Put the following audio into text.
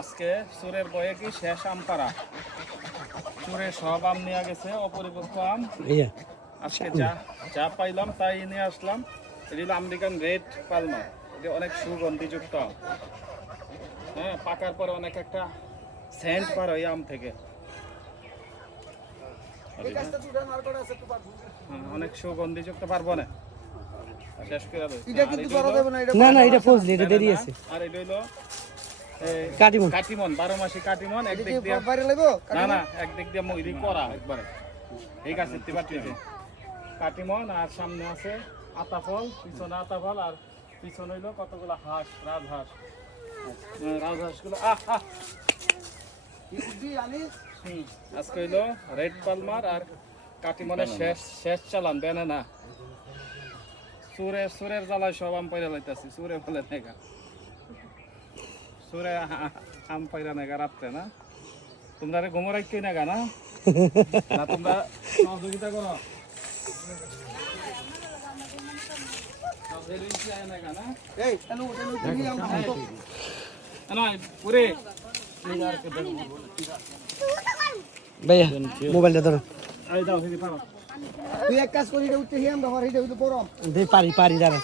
আজকে চোরের বয়ে কি শেষ আম পাড়া, চোরের সব আম নিয়ে গেছে, অপরিপক্ক আম। আজকে যা পাইলাম তাই নিয়ে আসলাম। এটি হলো আমেরিকান রেড পালমার, এটি অনেক সুগন্ধিযুক্ত আম। হ্যাঁ, পাকার পরে অনেক একটা সেন্ট বার হয় আম থেকে, অনেক সুগন্ধিযুক্ত। পারবো না, শেষ করে দেব। না না, এটা ফজলি, এটা দেরি আছে। আর এটা হইলো কাটিমন, কাটিমন, 12 মাসি কাটিমন। একদিক দিয়ে না না, একদিক দিয়ে মইরি করা একবারে এই গাছের টিপাটিতে কাটিমন। আর সামনে আছে আতাফল, পিছনে আতাফল, আর পিছনে হইলো কতগুলো হাঁস, রাজহাঁস। রাজহাঁস গুলো আজকে হইলো রেড পালমার আর কাটিমনের শেষ চালান দেন না। সুরের জ্বালায় সব আম পাইরা লাইতাছি, সুরে ফেলে নেগা, সুরে আম পাইরা নেগা রাত্রে না। তোমরা ঘুমো রাখি নেগা না, তোমরা সহযোগিতা করো। ভাইয়া মোবাইলটা ধরো। তুই এক কাজ করি, উঠতে হিয়াম ব্যবহার হইতে হইতে পড়ম পারি দাঁড়া।